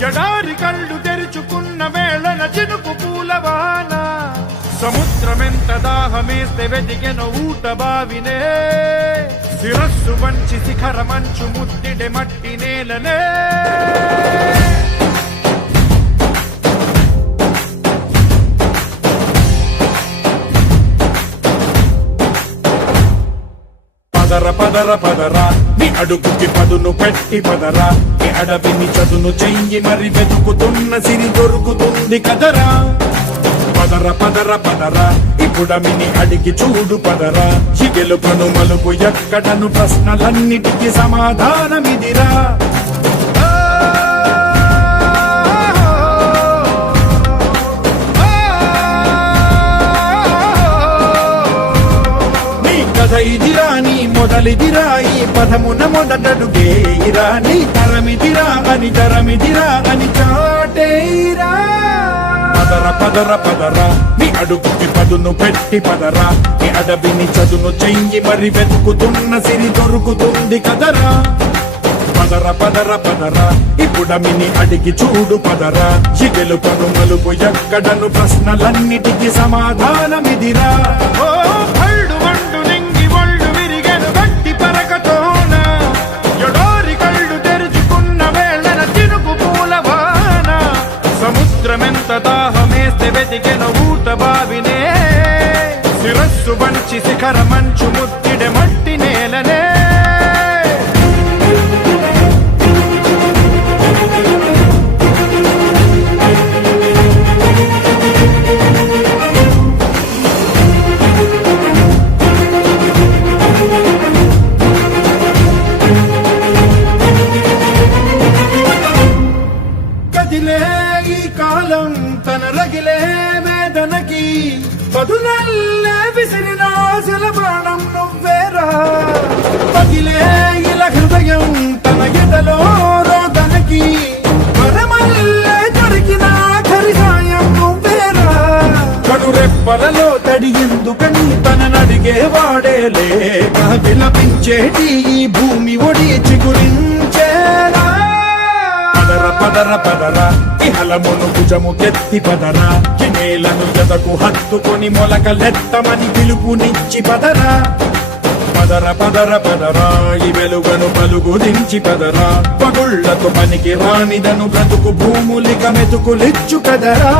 ఎడారి కళ్ళు తెరుచుకున్న వేళన చినుకు పూలవాన సముద్రమెంత దాహమేస్తే వెతికెన ఊట బావినే శిరస్సు వంచి శిఖర మంచు ముద్దిడె మట్టి నేలనే పదర పదర పదరా నీ అడుగుకి పదును పెట్టి పదరా నీ అడవిని చదును చెయ్యి మరి వెతుకుతున్న సిరి దొరుకుతుంది కదరా పదర పదర పదరా ఇప్పుడమిని అడిగి చూడు పదరా ఈ గెలుపను మలుపు ఎక్కడను ప్రశ్నలన్నిటికీ సమాధానమిదిరా ఇదిరా నీ మొదలిదిరా ఈ పదమున మొదటడుగేయిరా నీ తరమిదిరా అని చాటేయిరా పదర పదర పదరా నీ అడుగుకి పదును పెట్టి పదరా నీ అడవిని చదును చెయ్యి మరి వెతుకుతున్న సిరి దొరుకుతుంది కదరా పదర పదర పదరా ఇప్పుడమిని అడిగి చూడు పదరా ఈ గెలుపను మలుపు ఎక్కడను ప్రశ్నలన్నిటికీ సమాధానమిదిరా సముద్రమెంత దాహమేస్తే వెతికెన ఊట బావినే శిరస్సు వంచి శిఖర మంచు ముద్దిడె మట్టి నేలనే కాలం తన రగిలే వేదనకి పదునల్లే విసిరిన ఆశల ప్రాణం నువ్వేరా పగిలే ఇలా హృదయం తన ఎదలో రోదనకి పరమల్లే దొరికిన ఆఖరి సాయం నువ్వేరా కడురెప్పలలో తడి ఎందుకని తననడిగేవాడే లేక విలపించేటి ఈ భూమి ఒడి చిగురించేరా పదర పదరా ఇహలమును భుజము కెత్తి పదరా నేలను ఎదకు హత్తుకొని మొలకలెత్తమని పిలుపునిచ్చి పదరా పదర పదర పదరా ఈ వెలుగను పలుగు దించి పదరా పగుళ్లకు పనికి రానిదను బ్రతుకు భూములిక మెతుకులిచ్చు కదరా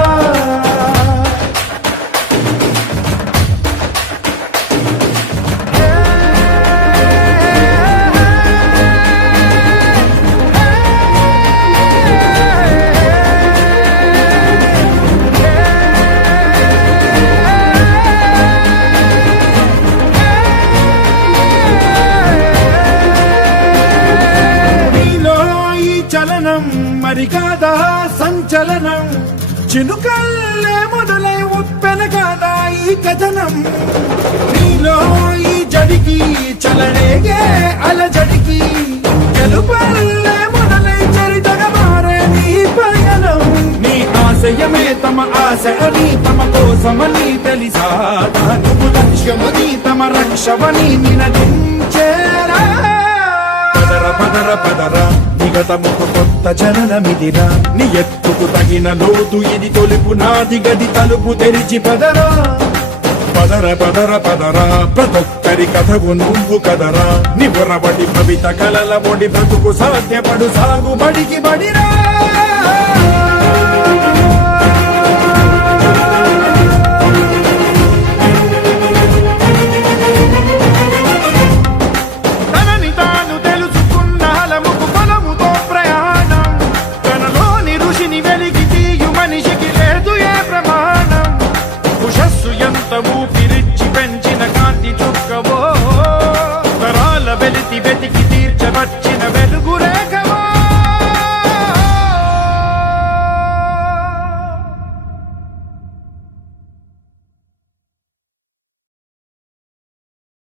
మరి కాదా సంచలనం చినుకల్లే మొదలై ఉప్పెన కాదా ఈ కథనం నీలో ఈ జడికి చలనేగే అలజడికి గెలుపల్లే మొదలై చరితగా మారే నీ పయనం నీ ఆశయమే తమ ఆశ అని తమ కోసమని తెలిసా నువ్వు లక్ష్యమని తమ రక్షమని నినదించేరా పదర పదర పదరా నిగతముకు కొత్త జననమిదిరా నీ ఎత్తుకు తగిన లోతు ఇది తొలుపు నాది గది తలుపు తెరిచి పదరా పదర పదర పదరా ప్రతొక్కరి కథవు నువ్వు కదరా నివరబడి కవిత కలల బొడి బ్రతుకు సాధ్యపడు సాగుబడికి బడిరా ఊపిరిచ్చి పెంచిన కాంతి చుక్కవో తరాల వెలితి వెతికి